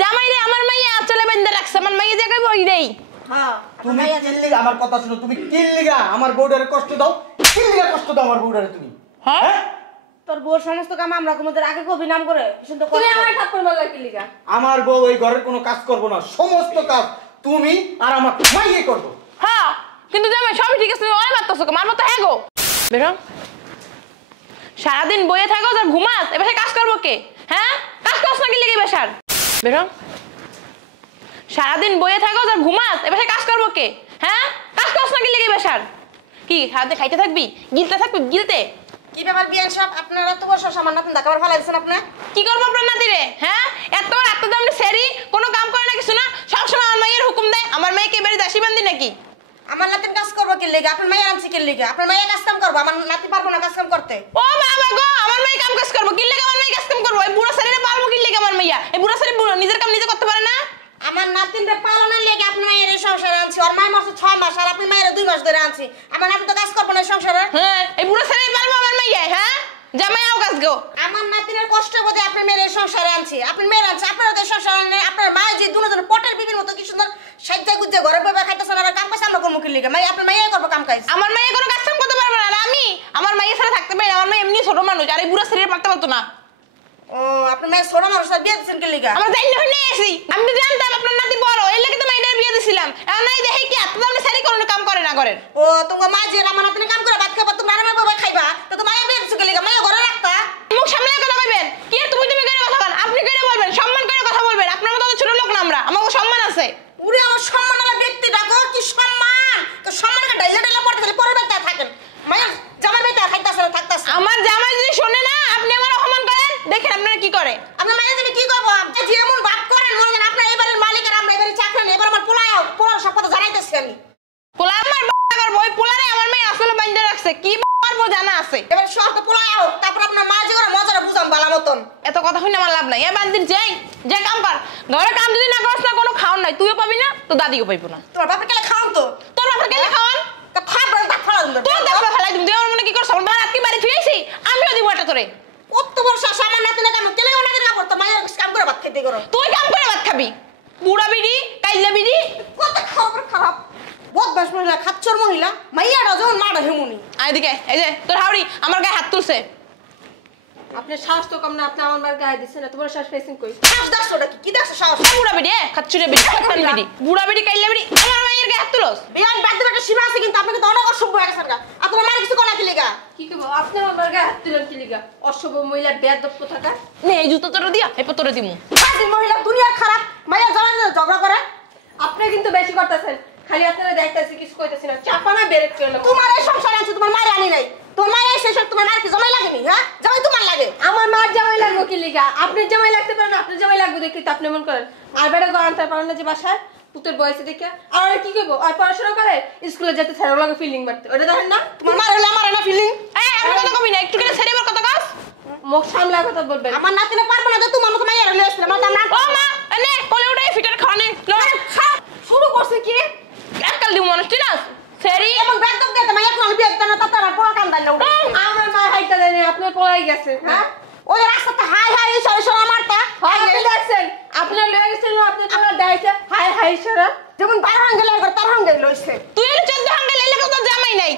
জামাই রে আমার মাইয়া চলে বান্দা রাখছে আমার মাইয়া জায়গায় বই দেই হ্যাঁ তুমি কিল্লিগা আমার কথা শুনো তুমি কিল্লিগা আমার বউডারে কষ্ট দাও কিল্লিগা কষ্ট দাও আমার বউডারে তুমি হ্যাঁ তোর বউর সমস্ত কাম আমরা কোমদের আগে কবি নাম করে শুনতে তুমি আমার থাপ্পড় মারলা কি লিগা আমার বউ এই ঘরের কোনো কাজ করব না সমস্ত কাজ তুমি আর আমার মাইয়ে করব হ্যাঁ কিন্তু জামাই সবই ঠিক আছে ওই মারতেছো মার মতো হ্যাঁ গো বেরো সারাদিন বইয়ে থাকো আর ঘুমাস এ বাসায় কাজ করবো কে হ্যাঁ কাজ করছ না কি লেগে বাসার বেরো সারাদিন বইয়ে থাকো আর ঘুমাস এ বাসায় কাজ করবো কে হ্যাঁ কাজ করছ না কি লেগে বাসার কি সারাদিন খাইতে থাকবি গিলতে থাকবি গিলতে কি ব্যাপার বিয়ান সাহেব আপনারা তো বড় সামান্য নাতিন দাকাবার ফেলা দিয়েছেন আপনি কি করবো আপনার নাতি রে হ্যাঁ এত দাম সেরি কোনো কাম করে না কিছু না সবসময় আমার মায়ের হুকুম দেয় আমার মেয়েকে বেড়ে দাসী বান্দি নাকি আমার নাতিন কাজ করবো কি লেগে আপনার মায়ের আনছি কি লেগে আপনার মায়ের কাজ কাম করবো আমার নাতি পারবো না কাজ কাম করতে ও বাবা গো আমার মেয়ে কাম কাজ করবো কি লেগে আমার মেয়ে কাজ কাম করবো এই বুড়া শরীরে পারবো কি লেগে আমার মেয়া এই বুড়া শরীর নিজের কাম নিজে করতে পারে না আমার নাতিনরে পালনের লেগে আপনার মায়ের এই সংসারে আনছি আর মায়ের মাসে 6 মাস আর আপনার মায়ের 2 মাস ধরে আনছি আমার নাতিন তো কাজ করবো না সংসারে হ্যাঁ এই বুড়া শরীরে পারবো আমার মেয়ে হ্যাঁ জামাই আও কাজ গো আমার নাতিনের কষ্ট বোধে আপনার মেয়ের এই সংসারে আনছি আপনার মেয়ের আনছি আপনারা তো সংসারে নেই আপনার মা যে দুজন পটের বিবির মতো কি সুন্দর সাজ্জা গুজ্জা ঘরে বসে খাইতেছেন আর কাম কাজ আমরা করব কি লেগে মাই আপনার মেয়ে করবো কাম কাজ আমার মেয়ে কোনো কাজ কাম করতে পারবে না আর আমি আমার মেয়ে ছাড়া থাকতে পারি না আমার মেয়ে এমনি ছোট মানুষ আর এই বুড়া শরীরে পারতে পারতো না ও আপনার মেয়ে ছোট মানুষ বিয়ে দিচ্ছেন কি লেগে আমার জানি না নিয়ে আসি আমি তো জানতাম আপনার নাতি বড় এই লেগে তো মেয়েটার বিয়ে দিছিলাম এখন এই দেখে কি এত দাম সারি কোনো কাম করে না করেন ও তোমার মা যে আমার নাতিনে কাম করে ভাত খাবা তুমি রান্না বাবা খাইবা তো তোমার মায়ের বিয়ে দিচ্ছ কি লেগে মায়ের ঘরে রাখতা মুখ সামনে কথা কইবেন কি আর তুমি করে কথা বলেন আপনি করে বলবেন সম্মান করে কথা বলবেন আপনার মতো ছোট লোক না আমরা আমাকে সম্মান আছে উরে আমার সম্মানের ব্যক্তি ডাকো কি সম্মান তো সম্মানকে ডাইলে ডাইলে পড়তে গেলে পরে বেতা থাকেন মায়ের জামাই বেতা খাইতাছে না থাকতাছে আমার জামাই যদি শুনে না আপনি আমার অপমান করেন দেখেন আপনারা কি করে আপনার মায়ের যদি কি করব যে এমন ভাব করেন মনে করেন আপনার এবারের মালিক আর আমরা এবারে চাকরি নেই এবার আমার পোলার সব কথা জানাইতেছি আমি পোলা আমার করবো ওই পোলারে আমার মেয়ে আসলে বাইন্ধে রাখছে কি পারবো জানা আছে এবার সব পোলা হোক তারপর আপনার মা যে করে মজাটা বুঝাম বালা মতন এত কথা শুনে আমার লাভ নাই এ বান্দির যাই যে কাম কর ঘরে কাম যদি না করছ না কোনো খাওন নাই তুইও পাবি না তো দাদিও পাইবো না তোর বাপে কেলে খাওন তো তোর বাপে কেলে খাওয়ান তা খাবার তা খাওয়া দিল তোর দাপা ফেলাই দিম তুই আমার মনে কি করছ আমার রাত কি বাড়ি থুইছি আমিও দিব এটা তোরে কত বর্ষ সামান নাতিনে কাম কেলে ওনাদের কাপড় তো মায়ের কাম করে ভাত খেতে করো তুই কাম করে ভাত খাবি বুড়া বিড়ি কাইলা বিড়ি কত খবর খারাপ বদমাশ মহিলা খাচ্চর মহিলা মাইয়াটা যখন মাটা হেমুনি এদিকে এই যে তোর হাওড়ি আমার গায়ে হাত তুলছে আপনি সাহস তো কম না আপনি আমার বার গায়ে দিছেন না তোমার শ্বাস ফেসিং কই সাহস দেখছো ওটা কি দেখছো সাহস বুড়া বিড়ি খাচ্চুরে বিড়ি খাচ্চান বিড়ি বুড়া বিড়ি কাইলা বিড়ি আমার মায়ের গায়ে হাত তুলস বিয়ান বাদ দেবে একটা সীমা আছে কিন্তু আপনাকে তো অনেক অসভ্য হয়ে গেছেন গা আর তোমার মায়ের কিছু কোনা কি লেগা কি কইবো আপনি আমার বার গায়ে হাত দিলেন কি লিগা অসভ্য মহিলা বেয়াদব কোথাকা নে এই জুতো তোরে দিয়া এরপর তোরে দিমু ফাজিল মহিলা দুনিয়া খারাপ মাইয়া জামাই ঝগড়া করে আপনি কিন্তু বেশি করতেছেন খালি আপনারা দেখতেছি কিছু কইতেছি না চাপা না বেরেক চলে তোমার এই সংসার আছে তোমার মায়ের আনি নাই তোমার মায়ের শেষ তোমার মায়ের কি জামাই লাগেনি হ্যাঁ জামাই তোমার লাগে আমার মার জামাই লাগবো কি লিগা আপনার জামাই লাগতে পারে না আপনার জামাই লাগবে দেখি তো আপনি মন করেন আর বেটা গড়ান তার পারেন না যে বাসায় পুতের বয়সে দেখে আর কি কইবো আর পড়াশোনা করে স্কুলে যেতে ছাড়া লাগে ফিলিং মারতে ওটা দেখেন না তোমার মায়ের হলে আমার না ফিলিং এই আমার কথা কবি না একটু করে ছেড়েবার কথা কাজ মুখ সামলা কথা বলবেন আমার নাতিনে পারবো না তো তোমার মতো মায়ের হলে আসলে আমার নাম ও মা নে কোলে উঠে ফিটার খানে শুরু করছে কি এককাল দিমু মানুষ ঠিক আছে সেরি এবং একদম দিতে মাইয়া কোন বিয়ে দিতে না তাতে আমার পোলা কান দাইলো আমার মা হাইটা দেন আপনি পলাই গেছে হ্যাঁ ওই রাস্তাতে হাই হাই সরে সরে মারতা হাই দেখছেন আপনার লয়ে গেছেন আপনি তো দাইছে হাই হাই সরা যেমন বাইরে হাঙ্গে লাগে তার হাঙ্গে লইছে তুই এর 14 হাঙ্গে লাইলে কত জামাই নাই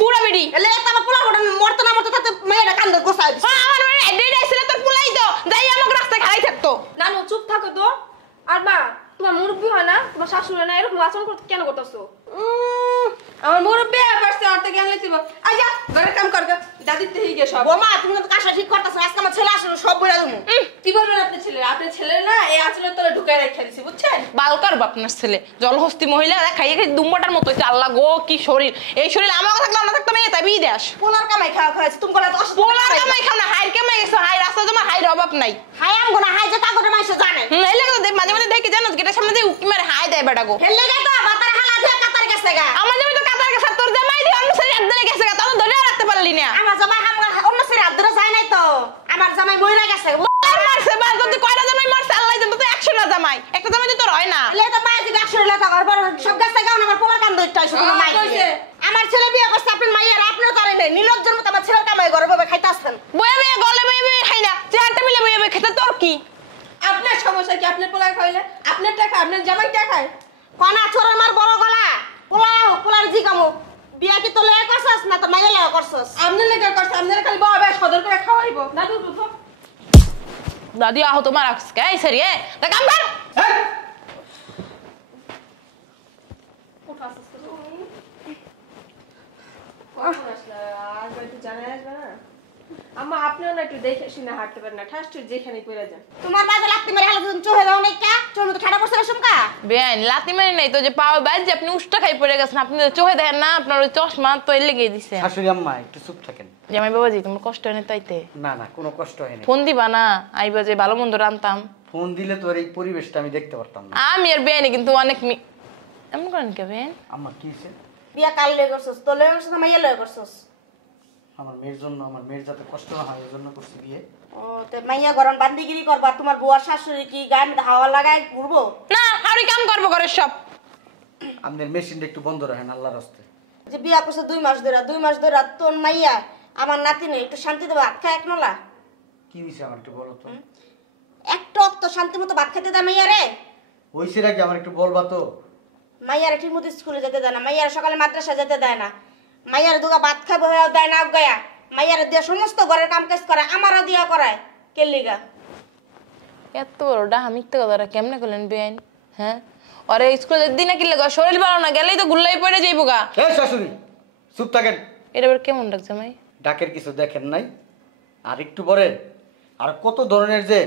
বুড়া বিড়ি এলে একটা আমার পোলা বড় মরতে না মরতে তাতে মায়েরা কান্দে গোসাই দিছে হ্যাঁ আমার মানে এড্রেস আইছিল তোর পুলাই তো যাই আমাকে রাস্তায় খাড়াই থাকতো নানু চুপ থাকো তো আর মা তোমার মুরব্বি হয় না তোমার শাশুড়ি না এরকম আচরণ করতে কেন করতেছো আমার মুরব্বি পারছে আর তো জ্ঞান লইছিব আইয়া ঘরে কাম করবে দাদির থেকে গিয়ে সব ও মা তুমি তো কাশা ঠিক করতেছ আজকে আমার ছেলে আসলে সব বইরা দিমু কি বলবেন আপনার ছেলে না এই আচরণ তোরা ঢুকাই রেখে দিছি বুঝছেন বালকার আপনার ছেলে জলহস্তি মহিলা খাইয়ে খাই দুম্বাটার মতো হইছে আল্লাহ গো কি শরীর এই শরীর আমার থাকলে আমরা থাকতাম এই তাই দেশ পোলার কামাই খাওয়া খাইছে তুমি বলে তো অসুস্থ পোলার কামাই খাও না হাই কামাই গেছো হাই রাস্তা তোমার হাই অভাব নাই হাই আম গোনা হাই যে তাগরে মাইছে জানে এই লাগে তো মাঝে মাঝে দেখি জানো গেটের সামনে দিয়ে উকি মারে হাই দেয় বেটা গো হেললে গে তো বাতার হালা দিয়ে কাতার গেছে গা আমার জামাই তো কাতার গেছে তোর জামাই দিয়ে অন্য সাইড ধরে গেছে গা তখন ধরে রাখতে পারলি না আমার জামাই অন্য সিরে হাত ধরে যায় নাই তো আমার জামাই মইরা গেছে মারছে বাস যদি কয়টা জামাই মারছে আল্লাহ জানে তো 100 না জামাই একটা জামাই তো তোর হয় না লে তো মাই যদি 100 লেখা করবার সব গাছে গাও আমার পোলা কান দইটা শুধু মাই আমার ছেলে বিয়ে করছে আপনি মাইয়ার আপনিও করেন নাই নিলজ্জের মতো আমার ছেলের কামাই ঘরে ববে খাইতে আসছেন বয়ে বয়ে গলে বয়ে বয়ে খাই না চেহারাটা মিলে বয়ে বয়ে খেতে তোর কি আপনি আপনার সমস্যা কি? আপনার পোলা খাইলে আপনার টাকা, আপনার জামাই টাকায়। কনা চোরের মার বড় গলা পোলার জি কামো বিয়া কি তো লয়ে করছস না তো মাইয়া লয়ে করছস? আপনার লেগে করছে, আপনার খালি বাবা সদর করে খাওয়াইবো। দাদু উঠো। দাদি আহ তোমার আজকে এই সেরি তা কাম কর এই! উঠো আস্তে আস্তে। কখন আসলে? আর বাড়িতে জানাই আসবে না? আম্মা আপনিও না একটু দেখে শুনে হাঁটতে পারেন না, ঠাস ঠুস যেখানে পড়ে যান। তোমার বাজে লাগতে মেরে হালা তুমি চোহে দাও নাই কা? চোর মতো ঠাডা পড়ছ সুমকা? বেআইন লাতি মারি নাই তো যে পাও বাজ যে আপনি উষ্টা খাই পড়ে গেছেন, আপনি তো চোখে দেখেন না, আপনার ওই চশমা তো এর লেগে দিছে। শাশুড়ি আম্মা একটু চুপ থাকেন। জামাই বাবাজি তোমার কষ্ট হয় না তাইতে? না না, কোনো কষ্ট হয়নি। ফোন দিবা না, আইবা যে ভালো মন্দ রান্তাম। ফোন দিলে তো আর এই পরিবেশটা আমি দেখতে পারতাম না। আমি আর বেআইনি কিন্তু অনেক এমন করেন কে বেআইন? আম্মা কি হয়েছে? বিয়া কাল লয়ে করছস তো লয়ে করছস না মাইয়া লয়ে করছস? আমার মেয়ের জন্য, আমার মেয়ের যাতে কষ্ট না হয় এই জন্য করছি বিয়ে। ও তে মাইয়া গরম বান্দিগিরি করবা, তোমার বুয়ার শাশুড়ি কি গায়ে মধ্যে হাওয়া লাগায় ঘুরবো? না হাউরি কাম করবো ঘরের সব। আপনার মেশিনটা একটু বন্ধ রাখেন আল্লাহর রাস্তে। যে বিয়া করছে 2 মাস ধরে তোর মাইয়া আমার নাতি নেই একটু শান্তি দেবা ভাত খায় এক নলা? কি হয়েছে আমার একটু বলো তো। একটু তো শান্তি মতো ভাত খেতে দেয় মাইয়া রে? হয়েছে নাকি আমার একটু বলবা তো। মাইয়ারে ঠিক মতো স্কুলে যেতে দেয় না, মাইয়ারে সকালে মাদ্রাসা যেতে দেয় না, মাইয়ারে দুগা ভাত খাবো হয়েও দেয় না গায়া, মাইয়ারে দিয়ে সমস্ত ঘরের কাম কাজ করে, আমারও দিয়া করায় কেলিগা। এত বড়টা মিথ্যে কথাটা কেমনে করলেন বেআইন? হ্যাঁ ওরে স্কুলে যেতে দিন না কি লাগে, শরীর ভালো না গেলেই তো গুল্লাই পড়ে যাইবো গা। এই শাশুড়ি চুপ থাকেন। এটা আবার কেমন ডাক জামাই? ডাকের কিছু দেখেন নাই? আর একটু পরে আর কত ধরনের যে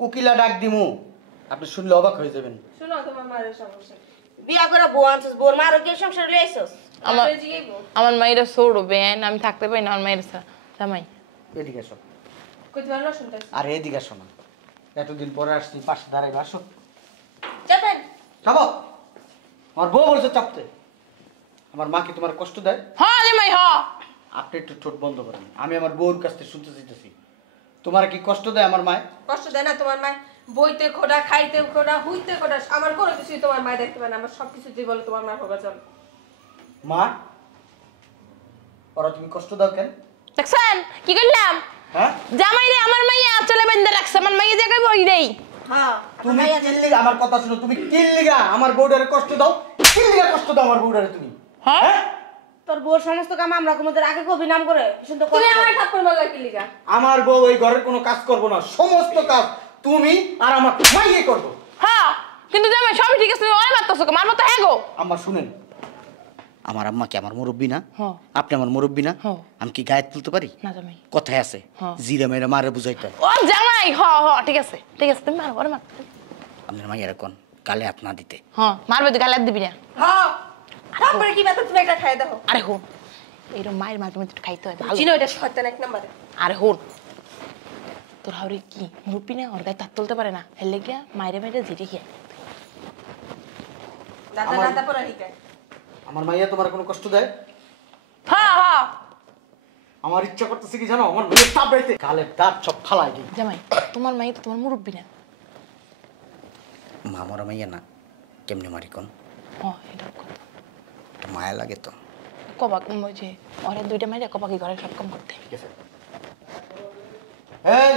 কোকিলা ডাক দিমু আপনি শুনলে অবাক হয়ে যাবেন। শুনো তোমার মায়ের সমস্যা। বিয়া করে বউ আনছিস, বউর মারও কি সংসার লই আইছস? আমার তারপরে জিগাইবো। আমার মায়েরা সৌড়ো বেআইন, আমি থাকতে পারি না আমার মায়ের জামাই। এদিকে আসো। কই তোমার না শুনতেছ? আর এদিকে আসো না, এতদিন পরে আসছি পাশে দাঁড়াই আসো। চাপেন। চাপো। আমার বউ বলছে চাপতে। আমার মা কি তোমার কষ্ট দেয়? হ্যাঁ জামাই হ্যাঁ। আপনি একটু ঠোঁট বন্ধ করেন, আমি আমার বউর কাছ থেকে শুনতে চাইতেছি। তোমার কি কষ্ট দেয় আমার মায়? কষ্ট দেয় না তোমার মা? বইতে খোড়া, খাইতে খোড়া, হুইতে খোড়া, আমার কোনো কিছুই তোমার মা দেখতে পায় না। আমার সবকিছু যে বলে তোমার মা হবে চল। মা ওরা তুমি কষ্ট দাও কেন? দেখছেন কি করলাম? হ্যাঁ জামাই রে আমার মাইয়া চলে বেঁধে রাখছে, আমার মাইয়া জায়গায় বই দেই। হ্যাঁ তুমি কিল্লিগা আমার কথা শুনো, তুমি কিল্লিগা আমার বউডারে কষ্ট দাও, কিল্লিগা কষ্ট দাও আমার বউডারে তুমি। হ্যাঁ হ্যাঁ তোর বউর সমস্ত কাম আমরা কোমদের আগে কবি নাম করে শুনতে তুমি কষ্ট। আমার থাপ্পড় মারলা কি লিগা? আমার বউ এই ঘরের কোনো কাজ করবো না, সমস্ত কাজ তুমি আর আমার মাইয়ে করবো। হ্যাঁ কিন্তু জামাই সবই ঠিক আছে, ওই মারতেছো মার মতো হ্যাঁ গো। আম্মা শুনেন, আমার আম্মা কি আমার মুরব্বী না? হ্যাঁ। আপনি আমার মুরব্বী না? হ্যাঁ। আমি কি গায়ে তুলতে পারি? না জামাই কথায় আছে হ্যাঁ। জিরা মেরে মারে বুঝাইতে হয়। ও জামাই হ হ ঠিক আছে তুমি মারো ওরে মার। আপনার মাইয়ারা কোন কালে হাত না দিতে। হ্যাঁ মারবে তো গালে হাত দিবি না। হ্যাঁ তারপরে কি ব্যাপার? তুমি একটা খাই দাও। আরে হোন এইরকম মায়ের মার তুমি একটু খাইতে হয় ভালো। চিনো এটা শয়তান এক নম্বরে। আরে হোন তোর হাওরে কি মুরব্বী না, ওর গায়ে তার তুলতে পারে না, হেলে গিয়া মায়েরে মায়েরে জিরে গিয়া। দাদা আমার- দাদা পড়া হিকায়। আমার মাইয়া তোমার কোনো কষ্ট দেয়? হ্যাঁ হ্যাঁ আমার ইচ্ছা করতেছে কি জানো, আমার মেয়ের চাপ রাইতে গালের দাঁত সব ফালাই দিই। জামাই তোমার মাই তো তোমার মুরব্বী না। মা মরা মাইয়া না, কেমনে মারি কোন? হ্যাঁ এটা কথা একটা মায়া লাগে তো। কবাক ওই যে ওরে দুইটা মাইরে কবাকি ঘরে সব কাম করতে। ঠিক আছে এই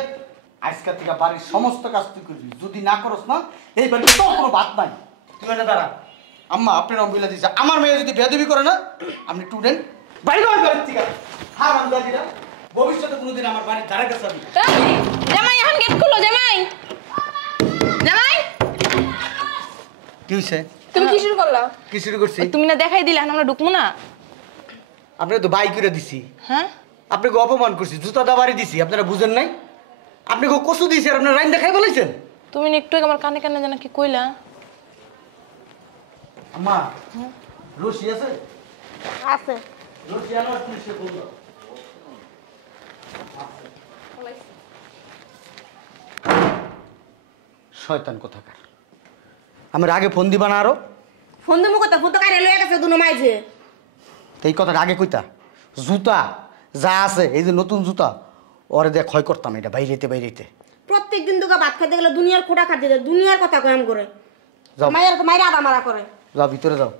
আজকে থেকে বাড়ির সমস্ত কাজ তুই করবি, যদি না করস না এই বাড়িতে তো কোনো ভাত নাই। তুই এনে দাঁড়া। আম্মা আপনার অম্বিলা দিয়েছে, আমার মেয়ে যদি বেয়াদবি করে না আপনি স্টুডেন্ট বাইরে হয় বাড়ির থেকে। হ্যাঁ বান্দাদিরা ভবিষ্যতে কোনোদিন আমার বাড়ির ধারে কাছে আমি। জামাই এখন গেট খুলো জামাই। জামাই কি হয়েছে? তুমি কি শুরু করলা? কি শুরু করছি? তুমি না দেখাই দিলে আমরা ঢুকবো না। আপনারা তো বাই করে দিছি, হ্যাঁ আপনাকে অপমান করছি, জুতা দাবারি দিছি, আপনারা বুঝেন নাই? আপনাকে কচু দিয়েছি আর আপনারা রাইন দেখাই বলেছেন। তুমি না একটু আমার কানে কানে জানা কি কইলা? আম্মা রশি আছে? আছে রশি আনো আপনি সে বললো। শয়তান কোথাকার, আমার আগে ফোন দিবা না আরো? ফোন দেবো কথা, ফোন তো কারে লয়ে গেছে দুনো মাইছে। তো এই কথাটা আগে কইতা। জুতা যা আছে এই যে নতুন জুতা ওরে দিয়ে ক্ষয় করতাম, এটা বাইরেতে বাইরেতে। প্রত্যেকদিন দুগা ভাত খাইতে গেলে দুনিয়ার খোটা খাতে দেয়, দুনিয়ার কথা কয়াম করে। যাও। মায়ের মায়ের আদা মারা করে। যাও ভিতরে যাও।